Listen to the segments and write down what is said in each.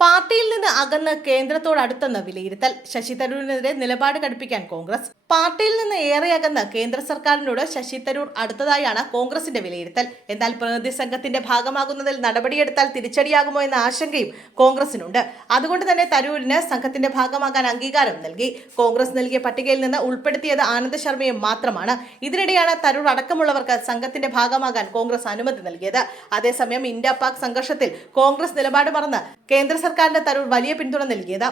പാർട്ടിയിൽ നിന്ന് അകന്ന് കേന്ദ്രത്തോടടുത്തെന്ന് വിലയിരുത്തൽ. ശശി തരൂരിനെതിരെ നിലപാട് കടുപ്പിക്കാൻ കോൺഗ്രസ്. പാർട്ടിയിൽ നിന്ന് ഏറെ അകന്ന് കേന്ദ്ര സർക്കാരിനോട് ശശി തരൂർ അടുത്തതായാണ് കോൺഗ്രസിന്റെ വിലയിരുത്തൽ. എന്നാൽ പ്രതിനിധി സംഘത്തിന്റെ ഭാഗമാകുന്നതിൽ നടപടിയെടുത്താൽ തിരിച്ചടിയാകുമോ എന്ന ആശങ്കയും കോൺഗ്രസിനുണ്ട്. അതുകൊണ്ട് തന്നെ തരൂരിന് സംഘത്തിന്റെ ഭാഗമാകാൻ അംഗീകാരം നൽകി. കോൺഗ്രസ് നൽകിയ പട്ടികയിൽ നിന്ന് ഉൾപ്പെടുത്തിയത് ആനന്ദ് ശർമ്മയെ മാത്രമാണ്. ഇതിനിടെയാണ് തരൂർ അടക്കമുള്ളവർക്ക് സംഘത്തിന്റെ ഭാഗമാകാൻ കോൺഗ്രസ് അനുമതി നൽകിയത്. അതേസമയം ഇന്ത്യ പാക് സംഘർഷത്തിൽ കോൺഗ്രസ് നിലപാട് മറന്ന് കേന്ദ്ര സർക്കാരിന്റെ തരൂർ വലിയ പിന്തുണ നൽകിയത്.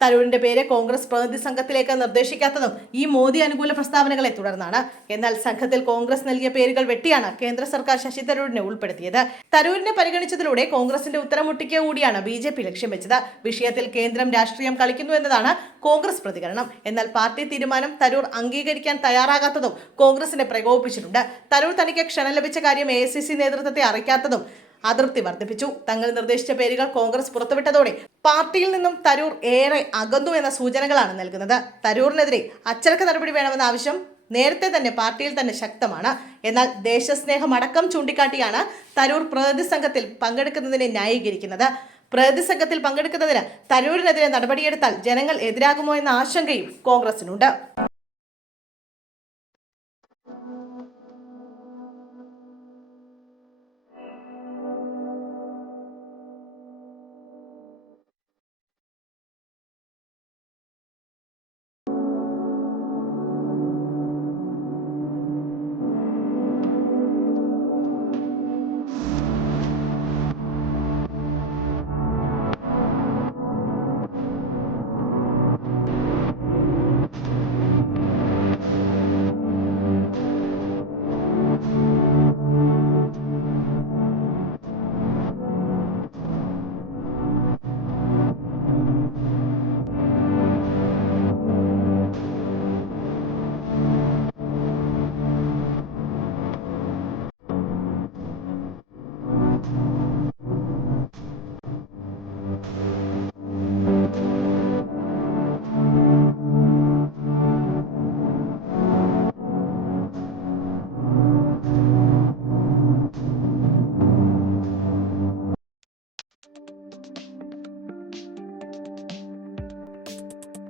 തരൂരിന്റെ പേര് കോൺഗ്രസ് പ്രതിനിധി സംഘത്തിലേക്ക് നിർദ്ദേശിക്കാത്തതും ഈ മോദി അനുകൂല പ്രസ്താവനകളെ തുടർന്നാണ്. എന്നാൽ സംഘത്തിൽ കോൺഗ്രസ് നൽകിയ പേരുകൾ വെട്ടിയാണ് കേന്ദ്ര സർക്കാർ ശശി തരൂരിനെ ഉൾപ്പെടുത്തിയത്. തരൂരിനെ പരിഗണിച്ചതിലൂടെ കോൺഗ്രസിന്റെ ഉത്തരമുട്ടിക്കുക കൂടിയാണ് ബി ജെ പി ലക്ഷ്യം വെച്ചത്. വിഷയത്തിൽ കേന്ദ്രം രാഷ്ട്രീയം കളിക്കുന്നു എന്നതാണ് കോൺഗ്രസ് പ്രതികരണം. എന്നാൽ പാർട്ടി തീരുമാനം തരൂർ അംഗീകരിക്കാൻ തയ്യാറാകാത്തതും കോൺഗ്രസിനെ പ്രകോപിപ്പിച്ചിട്ടുണ്ട്. തരൂർ തനിക്ക് ക്ഷണം ലഭിച്ച കാര്യം എ നേതൃത്വത്തെ അറിയിക്കാത്തതും അതൃപ്തി വർദ്ധിപ്പിച്ചു. തങ്ങൾ നിർദ്ദേശിച്ച പേരുകൾ കോൺഗ്രസ് പുറത്തുവിട്ടതോടെ പാർട്ടിയിൽ നിന്നും തരൂർ ഏറെ അകന്നു എന്ന സൂചനകളാണ് നൽകുന്നത്. തരൂറിനെതിരെ അച്ചടക്ക നടപടി വേണമെന്ന ആവശ്യം നേരത്തെ തന്നെ പാർട്ടിയിൽ തന്നെ ശക്തമാണ്. എന്നാൽ ദേശസ്നേഹം അടക്കം ചൂണ്ടിക്കാട്ടിയാണ് തരൂർ പ്രതിനിധി സംഘത്തിൽ പങ്കെടുക്കുന്നതിനെ ന്യായീകരിക്കുന്നത്. പ്രതിനിധി സംഘത്തിൽ പങ്കെടുക്കുന്നതിന് തരൂരിനെതിരെ നടപടിയെടുത്താൽ ജനങ്ങൾ എതിരാകുമോ എന്ന ആശങ്കയും കോൺഗ്രസിനുണ്ട്.